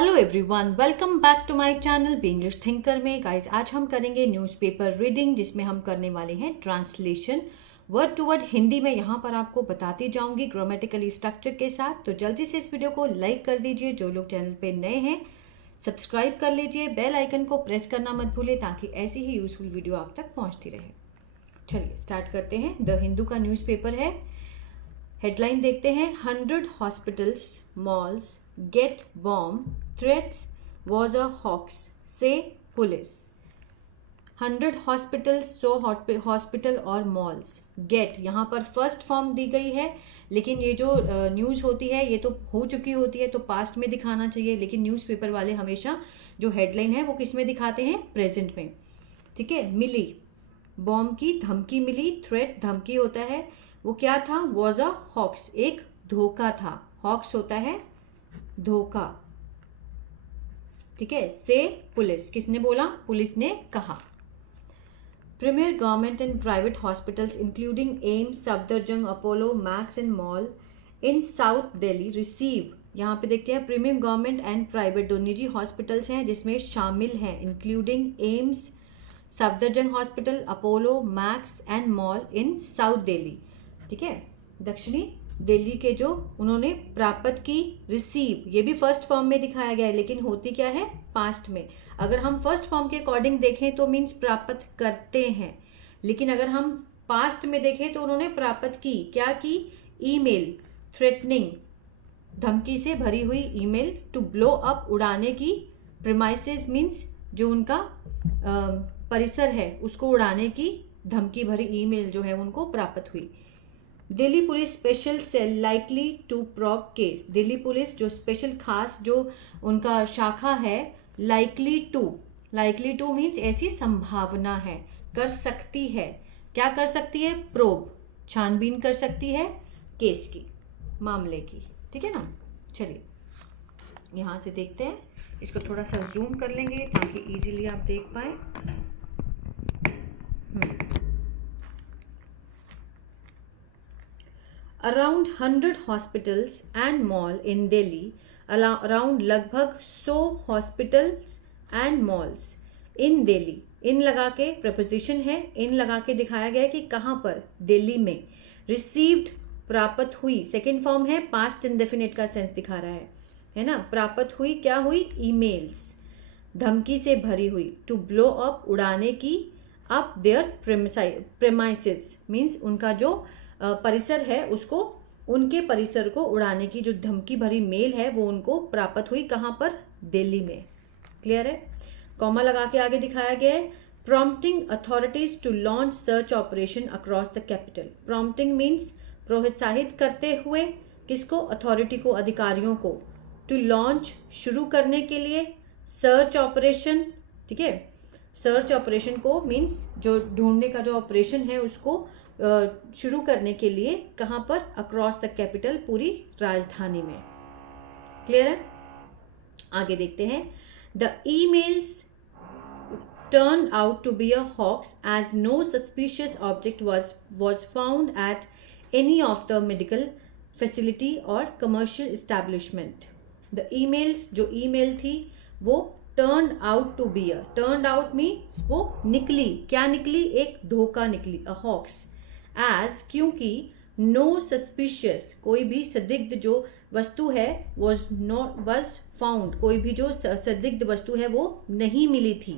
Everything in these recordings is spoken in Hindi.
Hello everyone, welcome back to my channel be English thinker में। गाइस, आज हम करेंगे न्यूज़पेपर रीडिंग, जिसमें हम करने वाले हैं translation word to word Hindi में। यहाँ पर आपको बताती जाऊंगी ग्रामेटिकली स्ट्रक्चर के साथ। तो जल्दी से इस वीडियो को लाइक कर दीजिए। जो लोग चैनल पे नए हैं सब्सक्राइब कर लीजिए, बेल आइकन को प्रेस करना मत भूलिए ताकि ऐसी ही यूजफुल वीडियो आप तक पहुँचती रहे। चलिए स्टार्ट करते हैं। द हिंदू का न्यूज़पेपर है। हेडलाइन देखते हैं। 100 hospitals malls get bomb threats was a hoax से पुलिस। 100 हॉस्पिटल्स, 100 हॉस्पिटल और मॉल्स। गेट यहाँ पर फर्स्ट फॉर्म दी गई है, लेकिन ये जो न्यूज़ होती है ये तो हो चुकी होती है तो पास्ट में दिखाना चाहिए, लेकिन न्यूज़पेपर वाले हमेशा जो हेडलाइन है वो किस में दिखाते हैं? प्रेजेंट में। ठीक है। मिली, बॉम्ब की धमकी मिली। थ्रेट धमकी होता है, वो क्या था? वॉज अ हॉक्स, एक धोखा था। हॉक्स होता है धोखा। ठीक है। से पुलिस, किसने बोला? पुलिस ने कहा। Premier government and private hospitals including AIIMS, Safdarjung, Apollo, Max and mall in south Delhi receive. यहाँ पे देखते हैं प्रीमियर गवर्नमेंट एंड प्राइवेट, दो निजी हॉस्पिटल्स हैं जिसमें शामिल हैं including AIIMS, Safdarjung hospital, Apollo, Max and mall in south Delhi. ठीक है। दक्षिणी दिल्ली के जो उन्होंने प्राप्त की। रिसीव ये भी फर्स्ट फॉर्म में दिखाया गया है, लेकिन होती क्या है? पास्ट में। अगर हम फर्स्ट फॉर्म के अकॉर्डिंग देखें तो मीन्स प्राप्त करते हैं, लेकिन अगर हम पास्ट में देखें तो उन्होंने प्राप्त की। क्या की? ईमेल, थ्रेटनिंग, धमकी से भरी हुई ईमेल। टू ब्लो अप, उड़ाने की। प्रीमाइसेस मीन्स जो उनका परिसर है उसको उड़ाने की धमकी भरी ईमेल जो है उनको प्राप्त हुई। Delhi police special cell likely to probe case. Delhi police जो स्पेशल खास जो उनका शाखा है, लाइकली टू मीन्स ऐसी संभावना है, कर सकती है। क्या कर सकती है? प्रोब, छानबीन कर सकती है केस की, मामले की। ठीक है ना। चलिए यहाँ से देखते हैं, इसको थोड़ा सा जूम कर लेंगे ताकि इजीली आप देख पाए। Around 100 hospitals and mall in Delhi, around लगभग 100 हॉस्पिटल्स एंड मॉल्स इन दिल्ली। इन लगा के प्रपोजिशन है, इन लगा के दिखाया गया है कि कहाँ पर? दिल्ली में। रिसीव्ड प्राप्त हुई, सेकेंड फॉर्म है, पास्ट इंडेफिनिट का सेंस दिखा रहा है ना। प्राप्त हुई, क्या हुई? ईमेल्स, धमकी से भरी हुई। टू ब्लो अप, उड़ाने की। अप देयर प्रेमाइसेस मीन्स उनका जो परिसर है उसको, उनके परिसर को उड़ाने की जो धमकी भरी मेल है वो उनको प्राप्त हुई। कहाँ पर? दिल्ली में। क्लियर है। कॉमा लगा के आगे दिखाया गया है। Prompting authorities to launch search operation across the capital. Prompting means प्रोत्साहित करते हुए, किसको? अथॉरिटी को, अधिकारियों को। टू लॉन्च, शुरू करने के लिए। सर्च ऑपरेशन, ठीक है। सर्च ऑपरेशन को मीन्स जो ढूंढने का जो ऑपरेशन है उसको शुरू करने के लिए। कहाँ पर? अक्रॉस द कैपिटल, पूरी राजधानी में। क्लियर है। आगे देखते हैं। The emails turn out to be a hoax as no suspicious object was found at any of the medical facility और कमर्शियल एस्टैब्लिशमेंट। द ईमेल्स, जो ईमेल थी वो turn out to be a, turn out means वो निकली। क्या निकली? एक धोखा निकली, अ हॉक्स। एज, क्योंकि नो सस्पिशियस, कोई भी संदिग्ध जो वस्तु है, was फाउंड, कोई भी जो संदिग्ध वस्तु है वो नहीं मिली थी।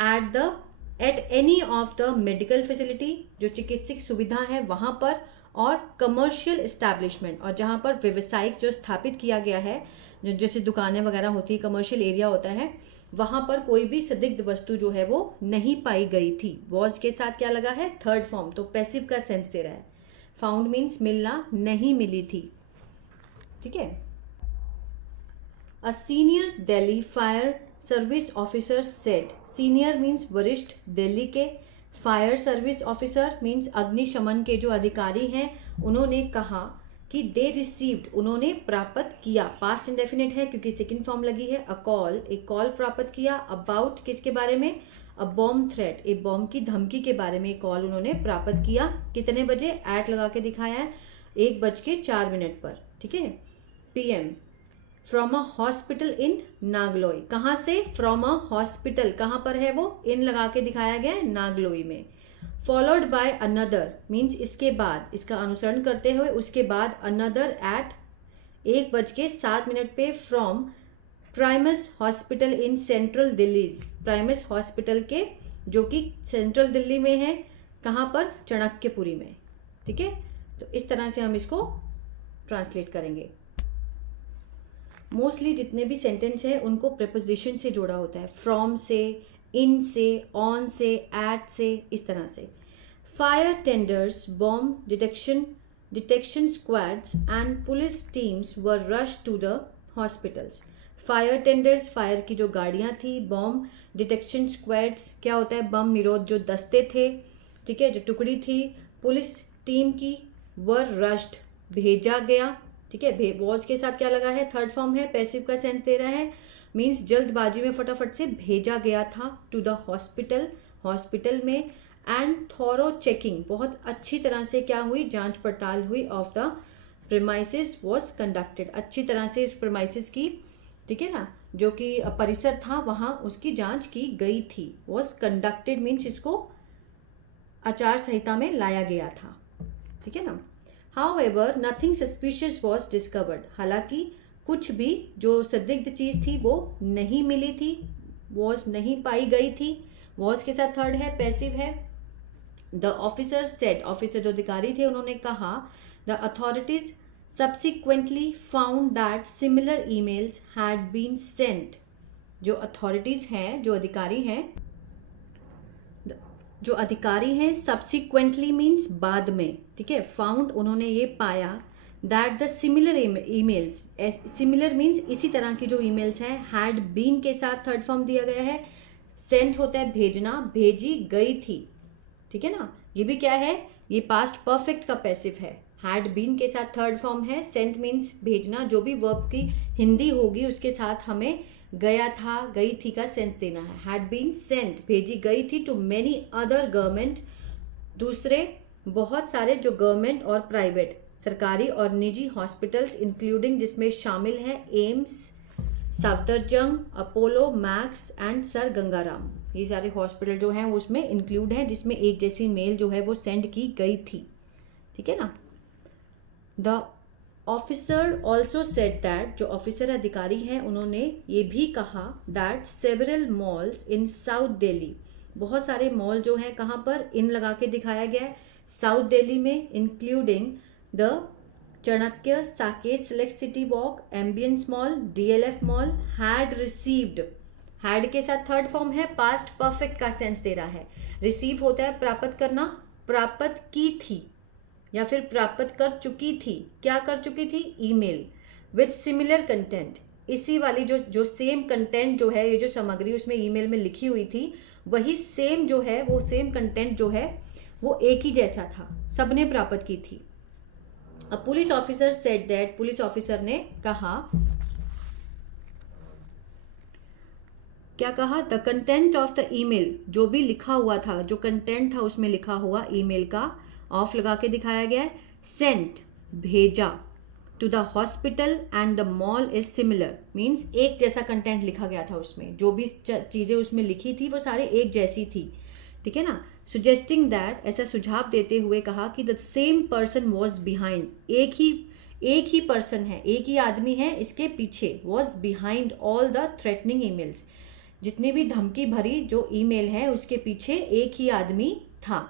Eight any of the medical facility, जो चिकित्सक सुविधा है वहां पर, और कमर्शियल एस्टैब्लिशमेंट, और जहां पर व्यवसायिक जो स्थापित किया गया है, जैसे दुकानें वगैरह होती है, कमर्शियल एरिया होता है, वहां पर कोई भी संदिग्ध वस्तु जो है वो नहीं पाई गई थी। वॉज के साथ क्या लगा है? थर्ड फॉर्म, तो पैसिव का सेंस दे रहा है। फाउंड मीन्स मिलना, नहीं मिली थी। ठीक है। A senior Delhi fire service officer said. Senior means वरिष्ठ, दिल्ली के। फायर सर्विस ऑफिसर मीन्स अग्निशमन के जो अधिकारी हैं, उन्होंने कहा कि दे रिसीव्ड, उन्होंने प्राप्त किया। पास्ट इंडेफिनिट है क्योंकि सेकंड फॉर्म लगी है। अ कॉल, एक कॉल प्राप्त किया। अबाउट, किसके बारे में? अ बॉम्ब थ्रेट, एक बॉम्ब की धमकी के बारे में कॉल उन्होंने प्राप्त किया। कितने बजे? एट लगा के दिखाया है, 1:04 पर। ठीक है। PM from a hospital in Nangloi. कहाँ से? फ्रॉम अ हॉस्पिटल, कहाँ पर है वो? इन लगा के दिखाया गया है नागलोई में। फॉलोड बाय अनदर मीन्स इसके बाद, इसका अनुसरण करते हुए उसके बाद अनदर एट 1:07 पे from Primus hospital in central Delhi. Primus hospital के जो कि सेंट्रल दिल्ली में है, कहाँ पर? चाणक्यपुरी में। ठीक है, तो इस तरह से हम इसको ट्रांसलेट करेंगे। मोस्टली जितने भी सेंटेंस है उनको प्रेपोजिशन से जोड़ा होता है, फ्रॉम से, इन से, ऑन से, एट से, इस तरह से। Fire tenders, bomb detection squads and police teams were rush to the hospitals. Fire tenders, fire की जो गाड़ियां थी, बॉम्ब डिटेक्शन स्क्वाड्स, क्या होता है? बम निरोध जो दस्ते थे, ठीक है, जो टुकड़ी थी। पुलिस टीम की, वर रश्ड, भेजा गया, ठीक है। वॉज के साथ क्या लगा है? थर्ड फॉर्म है, पैसिव का सेंस दे रहा है, मीन्स जल्दबाजी में फटाफट से भेजा गया था टू द हॉस्पिटल, हॉस्पिटल में। एंड थॉरो चेकिंग, बहुत अच्छी तरह से क्या हुई? जांच पड़ताल हुई। Of the premises was conducted, अच्छी तरह से इस प्रेमाइसिस की, ठीक है ना, जो कि परिसर था वहां उसकी जांच की गई थी। वॉज कंडक्टेड मीन्स इसको आचार संहिता में लाया गया था, ठीक है ना। However nothing suspicious was discovered, हालांकि कुछ भी जो संदिग्ध चीज थी वो नहीं मिली थी, वॉज नहीं पाई गई थी। वॉज के साथ थर्ड है, पैसिव है। द ऑफिसर सेड, ऑफिसर जो अधिकारी थे उन्होंने कहा, the authorities subsequently found that similar emails had been sent। जो अथॉरिटीज हैं, जो अधिकारी हैं, subsequently means बाद में, ठीक है। found उन्होंने ये पाया that the similar emails, similar means इसी तरह की जो emails हैं, had been के साथ थर्ड फॉर्म दिया गया है। sent होता है भेजना, भेजी गई थी, ठीक है ना। ये भी क्या है? ये पास्ट परफेक्ट का पैसिव है। हैड बीन के साथ थर्ड फॉर्म है। सेंट मीन्स भेजना, जो भी वर्ब की हिंदी होगी उसके साथ हमें गया था, गई थी का सेंस देना है। हैड बीन सेंट, भेजी गई थी, टू मेनी अदर गवर्नमेंट, दूसरे बहुत सारे जो गवर्नमेंट और प्राइवेट, सरकारी और निजी हॉस्पिटल्स, इंक्लूडिंग जिसमें शामिल है AIIMS, Safdarjung, Apollo, Max and sir Gangaram. ये सारे हॉस्पिटल जो हैं वो उसमें इंक्लूड हैं, जिसमें एक जैसी मेल जो है वो सेंड की गई थी, ठीक है ना। The officer also said that, जो ऑफिसर अधिकारी हैं उन्होंने ये भी कहा, that several malls in south Delhi, बहुत सारे मॉल जो हैं कहाँ पर? इन लगा के दिखाया गया है, साउथ दिल्ली में, including the Chanakya, Saket select city walk, ambience mall, DLF mall, had received, had के साथ थर्ड फॉर्म है, पास्ट परफेक्ट का सेंस दे रहा है। रिसीव होता है प्राप्त करना, प्राप्त की थी या फिर प्राप्त कर चुकी थी। क्या कर चुकी थी? ईमेल विद सिमिलर कंटेंट, इसी वाली जो सेम कंटेंट जो है, ये जो सामग्री उसमें ईमेल में लिखी हुई थी, वही सेम जो है, वो सेम कंटेंट जो है वो एक ही जैसा था, सबने प्राप्त की थी। अ police officer said that, police officer ने कहा, क्या कहा? The content of the email, जो भी लिखा हुआ था, जो कंटेंट था उसमें लिखा हुआ ईमेल का, ऑफ लगा के दिखाया गया है, सेंट भेजा, to the hospital and the mall is similar, means एक जैसा कंटेंट लिखा गया था उसमें, जो भी चीजें उसमें लिखी थी वो सारे एक जैसी थी, ठीक है ना। सुजेस्टिंग दैट, ऐसा सुझाव देते हुए कहा कि the same person was behind, एक ही पर्सन है, एक ही आदमी है इसके पीछे, was behind all the threatening emails, जितनी भी धमकी भरी जो ईमेल है उसके पीछे एक ही आदमी था,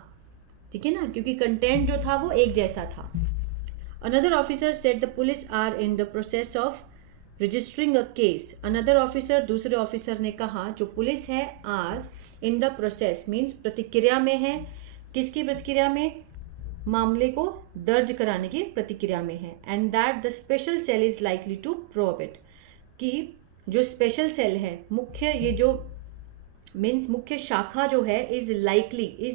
ठीक है ना, क्योंकि कंटेंट जो था वो एक जैसा था। Another officer said the police are in the process of registering a case, another officer, दूसरे ऑफिसर ने कहा, जो पुलिस है, are in the process means प्रतिक्रिया में है, किसकी प्रतिक्रिया में? मामले को दर्ज कराने की प्रतिक्रिया में है। And that the special cell is likely to probe it, कि जो स्पेशल सेल है, मुख्य, ये जो मीन्स मुख्य शाखा जो है, इज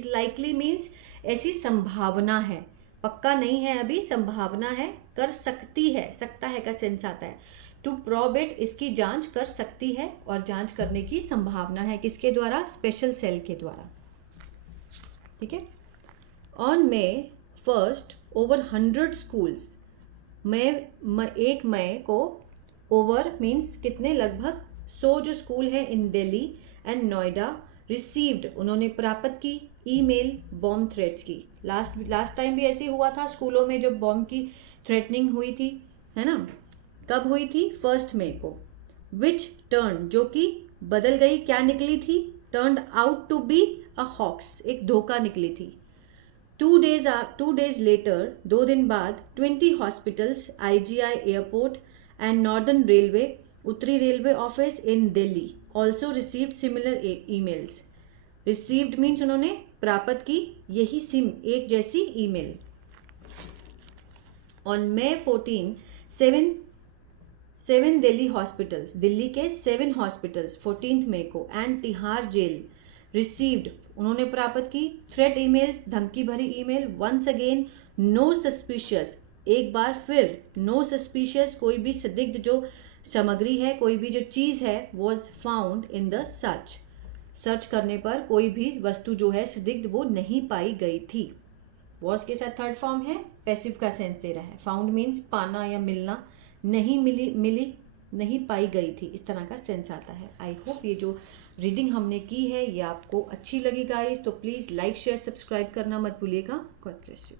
लाइकली मीन्स ऐसी संभावना है, पक्का नहीं है अभी, संभावना है, कर सकती है, सकता है का सेंस आता है। टू प्रोब इट, इसकी जांच कर सकती है और जांच करने की संभावना है, किसके द्वारा? स्पेशल सेल के द्वारा, ठीक है। ऑन May 1 ओवर 100 स्कूल्स, 1 मई को ओवर मीन्स कितने, लगभग। सो जो स्कूल है इन दिल्ली एंड नोएडा रिसीव्ड उन्होंने प्राप्त की, ईमेल बॉम्ब थ्रेट्स की। लास्ट टाइम भी ऐसे हुआ था स्कूलों में जब बॉम्ब की थ्रेटनिंग हुई थी, है ना। कब हुई थी? 1 मई को। विच टर्न जो कि बदल गई, क्या निकली थी? Turned out to be a hoax, एक धोखा निकली थी। 2 days लेटर, 2 दिन बाद 20 hospitals, IGI airport and northern railway, उत्तरी railway office in Delhi also received similar emails. Received means उन्होंने प्राप्त की यही एक जैसी email. On May 14, 7 Delhi hospitals, Delhi के 7 हॉस्पिटल्स 14 मई को एंड तिहाड़ जेल रिसीव्ड उन्होंने प्राप्त की थ्रेट ईमेल्स, धमकी भरी email. Once again no suspicious, एक बार फिर नो सस्पिशियस, कोई भी संदिग्ध जो सामग्री है, कोई भी जो चीज है, was found in the search करने पर कोई भी वस्तु जो है संदिग्ध वो नहीं पाई गई थी। वॉज के साथ थर्ड फॉर्म है, पैसिव का सेंस दे रहा है। फाउंड मीन्स पाना या मिलना, नहीं मिली नहीं पाई गई थी, इस तरह का सेंस आता है। आई होप ये जो रीडिंग हमने की है ये आपको अच्छी लगी गाइस, तो प्लीज़ लाइक शेयर सब्सक्राइब करना मत भूलिएगा। God bless you.